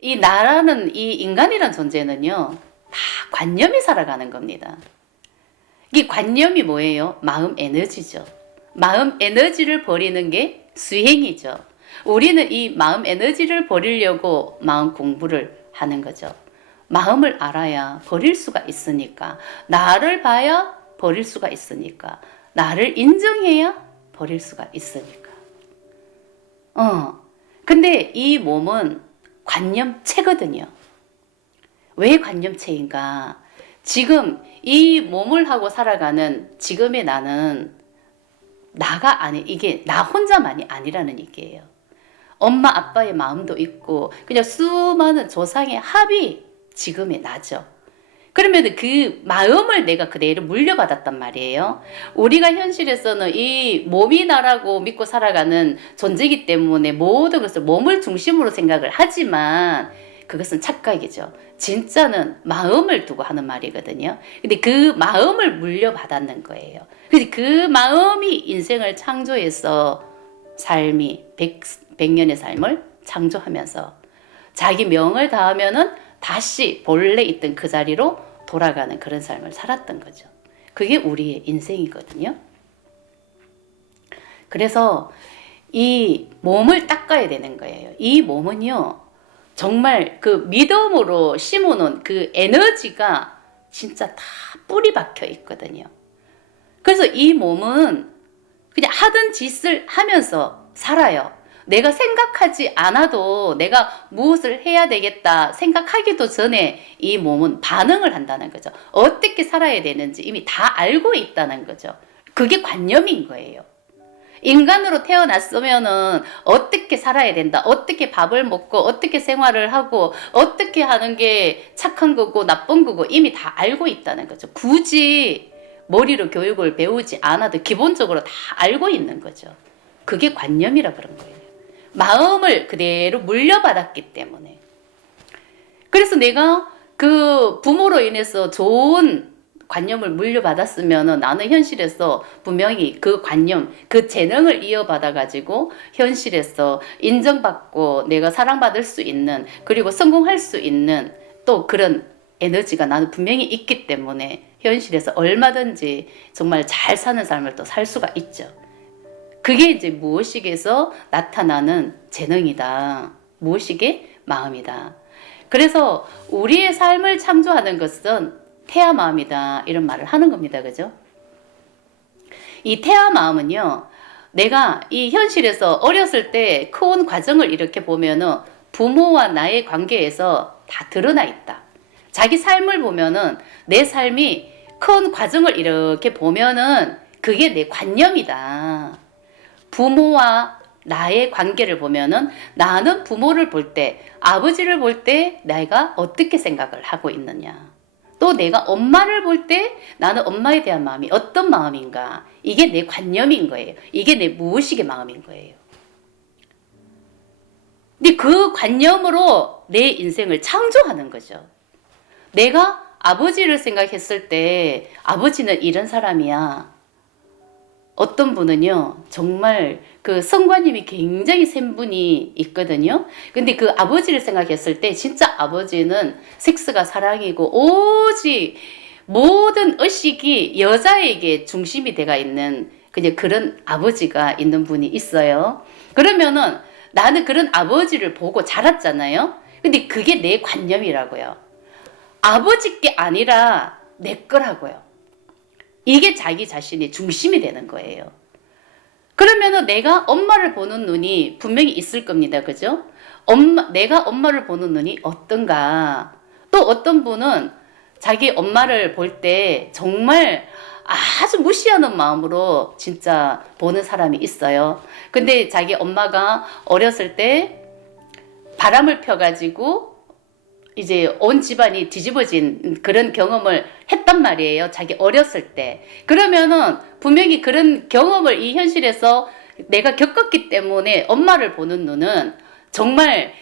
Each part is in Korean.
이 나라는 이 인간이란 존재는요, 다 관념이 살아가는 겁니다. 이 관념이 뭐예요? 마음 에너지죠. 마음 에너지를 버리는 게 수행이죠. 우리는 이 마음 에너지를 버리려고 마음 공부를 하는 거죠. 마음을 알아야 버릴 수가 있으니까. 나를 봐야 버릴 수가 있으니까. 나를 인정해야 버릴 수가 있으니까. 어. 근데 이 몸은 관념체거든요. 왜 관념체인가? 지금 이 몸을 하고 살아가는 지금의 나는 나가 아니, 이게 나 혼자만이 아니라는 얘기예요. 엄마, 아빠의 마음도 있고, 그냥 수많은 조상의 합이 지금의 나죠. 그러면 그 마음을 내가 그대로 물려받았단 말이에요. 우리가 현실에서는 이 몸이 나라고 믿고 살아가는 존재이기 때문에 모든 것을 몸을 중심으로 생각을 하지만 그것은 착각이죠. 진짜는 마음을 두고 하는 말이거든요. 근데 그 마음을 물려받았는 거예요. 근데 그 마음이 인생을 창조해서 삶이 백, 백년의 삶을 창조하면서 자기 명을 다하면은 다시 본래 있던 그 자리로 돌아가는 그런 삶을 살았던 거죠. 그게 우리의 인생이거든요. 그래서 이 몸을 닦아야 되는 거예요. 이 몸은요, 정말 그 믿음으로 심어놓은 그 에너지가 진짜 다 뿌리 박혀 있거든요. 그래서 이 몸은 그냥 하던 짓을 하면서 살아요. 내가 생각하지 않아도 내가 무엇을 해야 되겠다 생각하기도 전에 이 몸은 반응을 한다는 거죠. 어떻게 살아야 되는지 이미 다 알고 있다는 거죠. 그게 관념인 거예요. 인간으로 태어났으면은 어떻게 살아야 된다, 어떻게 밥을 먹고, 어떻게 생활을 하고, 어떻게 하는 게 착한 거고, 나쁜 거고, 이미 다 알고 있다는 거죠. 굳이 머리로 교육을 배우지 않아도 기본적으로 다 알고 있는 거죠. 그게 관념이라 그런 거예요. 마음을 그대로 물려받았기 때문에. 그래서 내가 그 부모로 인해서 좋은 관념을 물려받았으면 나는 현실에서 분명히 그 관념, 그 재능을 이어받아 가지고 현실에서 인정받고 내가 사랑받을 수 있는 그리고 성공할 수 있는 또 그런 에너지가 나는 분명히 있기 때문에 현실에서 얼마든지 정말 잘 사는 삶을 또 살 수가 있죠. 그게 이제 무엇이게서 나타나는 재능이다. 무엇이게 마음이다. 그래서 우리의 삶을 창조하는 것은 태아 마음이다. 이런 말을 하는 겁니다. 그죠? 이 태아 마음은요. 내가 이 현실에서 어렸을 때 커온 과정을 이렇게 보면은 부모와 나의 관계에서 다 드러나 있다. 자기 삶을 보면은 내 삶이 큰 과정을 이렇게 보면은 그게 내 관념이다. 부모와 나의 관계를 보면은 나는 부모를 볼 때, 아버지를 볼 때 내가 어떻게 생각을 하고 있느냐. 또 내가 엄마를 볼 때 나는 엄마에 대한 마음이 어떤 마음인가. 이게 내 관념인 거예요. 이게 내 무의식의 마음인 거예요. 근데 그 관념으로 내 인생을 창조하는 거죠. 내가 아버지를 생각했을 때 아버지는 이런 사람이야. 어떤 분은요, 정말 그 성관님이 굉장히 센 분이 있거든요. 근데 그 아버지를 생각했을 때 진짜 아버지는 섹스가 사랑이고 오직 모든 의식이 여자에게 중심이 돼가 있는 그냥 그런 아버지가 있는 분이 있어요. 그러면은 나는 그런 아버지를 보고 자랐잖아요. 근데 그게 내 관념이라고요. 아버지께 아니라 내 거라고요. 이게 자기 자신의 중심이 되는 거예요. 그러면은 내가 엄마를 보는 눈이 분명히 있을 겁니다. 그죠? 엄마, 내가 엄마를 보는 눈이 어떤가? 또 어떤 분은 자기 엄마를 볼 때 정말 아주 무시하는 마음으로 진짜 보는 사람이 있어요. 근데 자기 엄마가 어렸을 때 바람을 펴가지고 이제 온 집안이 뒤집어진 그런 경험을 했단 말이에요. 자기 어렸을 때. 그러면은 분명히 그런 경험을 이 현실에서 내가 겪었기 때문에 엄마를 보는 눈은 정말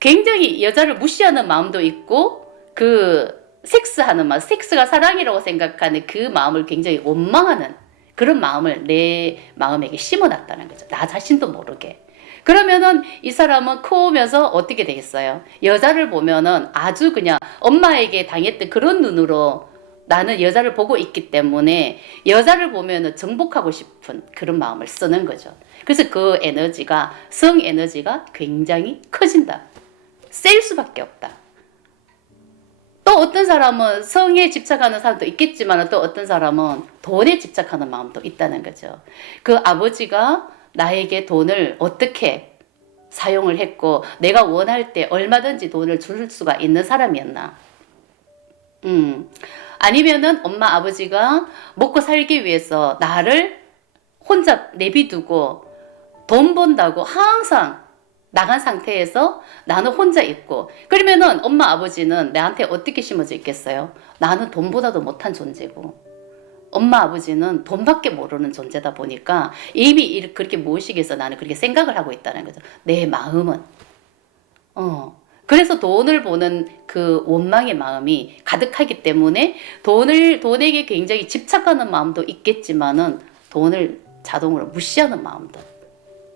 굉장히 여자를 무시하는 마음도 있고 그 섹스하는 마음, 섹스가 사랑이라고 생각하는 그 마음을 굉장히 원망하는 그런 마음을 내 마음에게 심어놨다는 거죠. 나 자신도 모르게. 그러면은 이 사람은 커오면서 어떻게 되겠어요? 여자를 보면은 아주 그냥 엄마에게 당했던 그런 눈으로 나는 여자를 보고 있기 때문에 여자를 보면은 정복하고 싶은 그런 마음을 쓰는 거죠. 그래서 그 에너지가 성 에너지가 굉장히 커진다. 셀 수밖에 없다. 또 어떤 사람은 성에 집착하는 사람도 있겠지만 또 어떤 사람은 돈에 집착하는 마음도 있다는 거죠. 그 아버지가 나에게 돈을 어떻게 사용을 했고 내가 원할 때 얼마든지 돈을 줄 수가 있는 사람이었나. 음. 아니면은 엄마 아버지가 먹고 살기 위해서 나를 혼자 내비두고 돈 번다고 항상 나간 상태에서 나는 혼자 있고 그러면은 엄마 아버지는 나한테 어떻게 심어져 있겠어요? 나는 돈보다도 못한 존재고 엄마 아버지는 돈밖에 모르는 존재다 보니까 이미 그렇게 무의식해서 나는 그렇게 생각을 하고 있다는 거죠. 내 마음은 어 그래서 돈을 보는 그 원망의 마음이 가득하기 때문에 돈을 돈에게 굉장히 집착하는 마음도 있겠지만은 돈을 자동으로 무시하는 마음도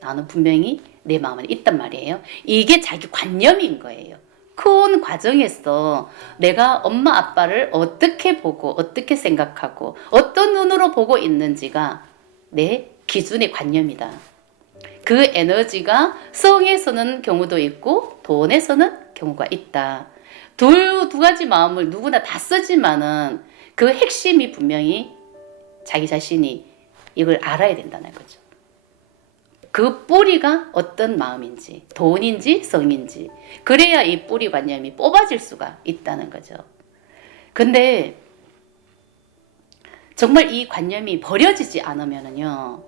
나는 분명히 내 마음에 있단 말이에요. 이게 자기 관념인 거예요. 큰 과정에서 내가 엄마 아빠를 어떻게 보고 어떻게 생각하고 어떤 눈으로 보고 있는지가 내 기준의 관념이다. 그 에너지가 성에 서는 경우도 있고 돈에 서는 경우가 있다. 두, 두 가지 마음을 누구나 다 쓰지만은 그 핵심이 분명히 자기 자신이 이걸 알아야 된다는 거죠. 그 뿌리가 어떤 마음인지, 돈인지, 성인지. 그래야 이 뿌리 관념이 뽑아질 수가 있다는 거죠. 근데 정말 이 관념이 버려지지 않으면은요,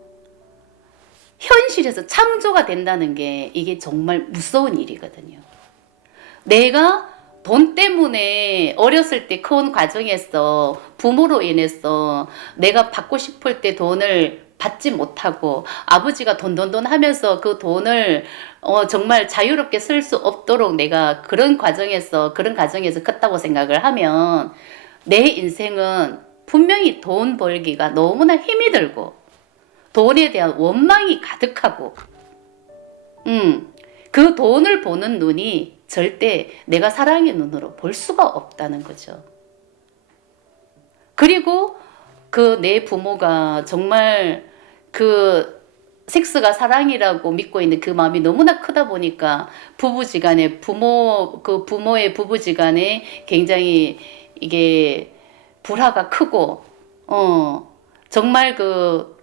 현실에서 창조가 된다는 게 이게 정말 무서운 일이거든요. 내가 돈 때문에 어렸을 때 큰 과정에서 부모로 인해서 내가 받고 싶을 때 돈을 받지 못하고 아버지가 돈돈돈 하면서 그 돈을 어 정말 자유롭게 쓸 수 없도록 내가 그런 과정에서 그런 과정에서 컸다고 생각을 하면 내 인생은 분명히 돈 벌기가 너무나 힘이 들고 돈에 대한 원망이 가득하고 음, 그 돈을 보는 눈이 절대 내가 사랑의 눈으로 볼 수가 없다는 거죠. 그리고 그 내 부모가 정말 그 섹스가 사랑이라고 믿고 있는 그 마음이 너무나 크다 보니까 부부지간에 부모 그 부모의 부부지간에 굉장히 이게 불화가 크고 어 정말 그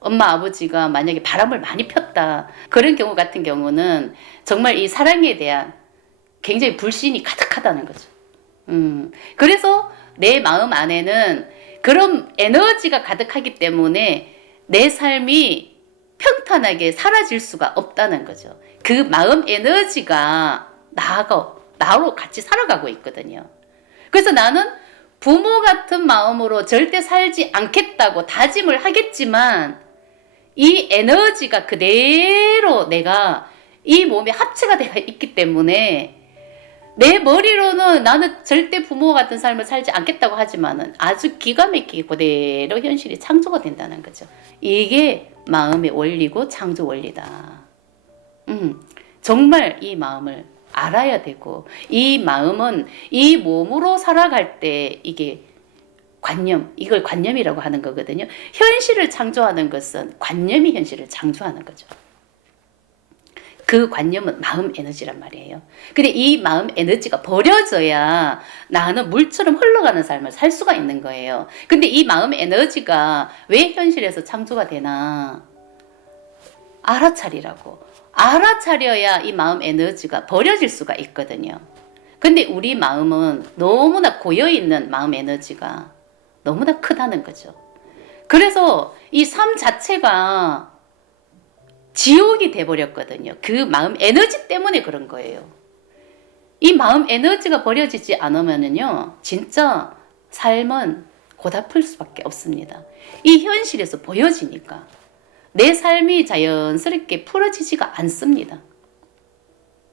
엄마 아버지가 만약에 바람을 많이 폈다 그런 경우 같은 경우는 정말 이 사랑에 대한 굉장히 불신이 가득하다는 거죠. 음 그래서 내 마음 안에는 그런 에너지가 가득하기 때문에 내 삶이 평탄하게 사라질 수가 없다는 거죠. 그 마음 에너지가 나가 나로 같이 살아가고 있거든요. 그래서 나는 부모 같은 마음으로 절대 살지 않겠다고 다짐을 하겠지만 이 에너지가 그대로 내가 이 몸에 합체가 되어 있기 때문에 내 머리로는 나는 절대 부모 같은 삶을 살지 않겠다고 하지만은 아주 기가 막히게 그대로 현실이 창조가 된다는 거죠. 이게 마음의 원리고 창조 원리다. 음, 정말 이 마음을 알아야 되고 이 마음은 이 몸으로 살아갈 때 이게 관념, 이걸 관념이라고 하는 거거든요. 현실을 창조하는 것은 관념이 현실을 창조하는 거죠. 그 관념은 마음 에너지란 말이에요. 근데 이 마음 에너지가 버려져야 나는 물처럼 흘러가는 삶을 살 수가 있는 거예요. 근데 이 마음 에너지가 왜 현실에서 창조가 되나? 알아차리라고. 알아차려야 이 마음 에너지가 버려질 수가 있거든요. 근데 우리 마음은 너무나 고여있는 마음 에너지가 너무나 크다는 거죠. 그래서 이 삶 자체가 지옥이 돼버렸거든요. 그 마음 에너지 때문에 그런 거예요. 이 마음 에너지가 버려지지 않으면은요, 진짜 삶은 고달플 수밖에 없습니다. 이 현실에서 보여지니까 내 삶이 자연스럽게 풀어지지가 않습니다.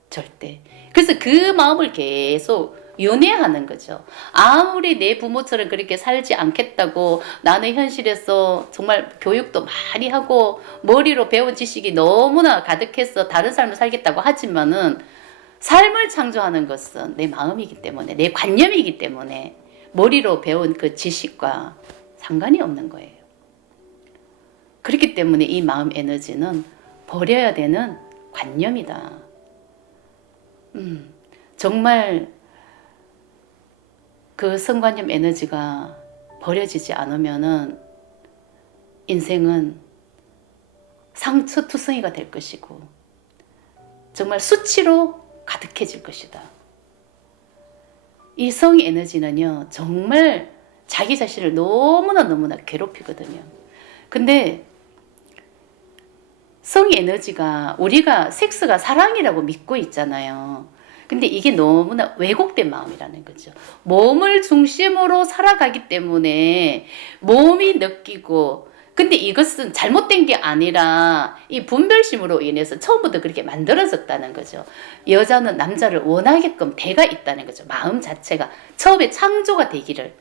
절대. 그래서 그 마음을 계속 윤회하는 거죠. 아무리 내 부모처럼 그렇게 살지 않겠다고 나는 현실에서 정말 교육도 많이 하고 머리로 배운 지식이 너무나 가득해서 다른 삶을 살겠다고 하지만은 삶을 창조하는 것은 내 마음이기 때문에 내 관념이기 때문에 머리로 배운 그 지식과 상관이 없는 거예요. 그렇기 때문에 이 마음 에너지는 버려야 되는 관념이다. 음, 정말 그 성관념 에너지가 버려지지 않으면은 인생은 상처투성이가 될 것이고 정말 수치로 가득해질 것이다. 이 성 에너지는요, 정말 자기 자신을 너무나 너무나 괴롭히거든요. 근데 성 에너지가 우리가 섹스가 사랑이라고 믿고 있잖아요. 근데 이게 너무나 왜곡된 마음이라는 거죠. 몸을 중심으로 살아가기 때문에 몸이 느끼고 근데 이것은 잘못된 게 아니라 이 분별심으로 인해서 처음부터 그렇게 만들어졌다는 거죠. 여자는 남자를 원하게끔 돼가 있다는 거죠. 마음 자체가 처음에 창조가 되기를.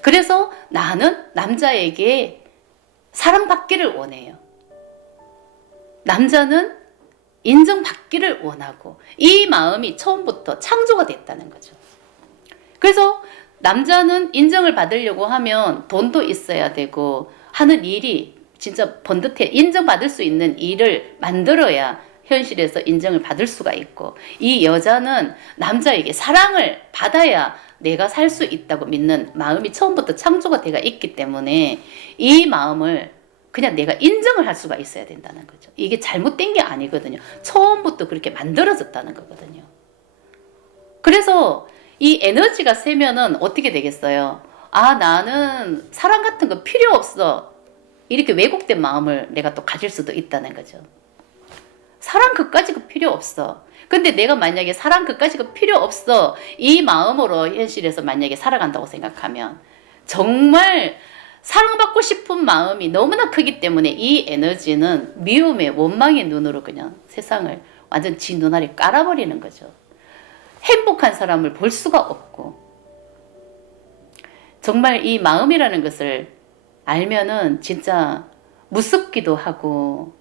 그래서 나는 남자에게 사랑받기를 원해요. 남자는 인정받기를 원하고 이 마음이 처음부터 창조가 됐다는 거죠. 그래서 남자는 인정을 받으려고 하면 돈도 있어야 되고 하는 일이 진짜 번듯해 인정받을 수 있는 일을 만들어야 현실에서 인정을 받을 수가 있고 이 여자는 남자에게 사랑을 받아야 내가 살 수 있다고 믿는 마음이 처음부터 창조가 되어 있기 때문에 이 마음을 그냥 내가 인정을 할 수가 있어야 된다는 거죠. 이게 잘못된 게 아니거든요. 처음부터 그렇게 만들어졌다는 거거든요. 그래서 이 에너지가 세면은 어떻게 되겠어요? 아, 나는 사랑 같은 거 필요 없어. 이렇게 왜곡된 마음을 내가 또 가질 수도 있다는 거죠. 사랑 그까지가 필요 없어. 근데 내가 만약에 사랑 그까지가 필요 없어. 이 마음으로 현실에서 만약에 살아간다고 생각하면 정말 사랑받고 싶은 마음이 너무나 크기 때문에 이 에너지는 미움의 원망의 눈으로 그냥 세상을 완전 지 눈알이 깔아버리는 거죠. 행복한 사람을 볼 수가 없고. 정말 이 마음이라는 것을 알면은 진짜 무섭기도 하고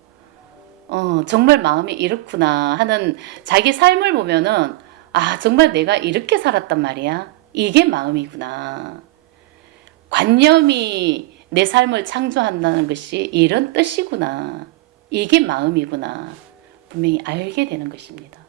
어 정말 마음이 이렇구나 하는 자기 삶을 보면은 아 정말 내가 이렇게 살았단 말이야? 이게 마음이구나 관념이 내 삶을 창조한다는 것이 이런 뜻이구나 이게 마음이구나 분명히 알게 되는 것입니다.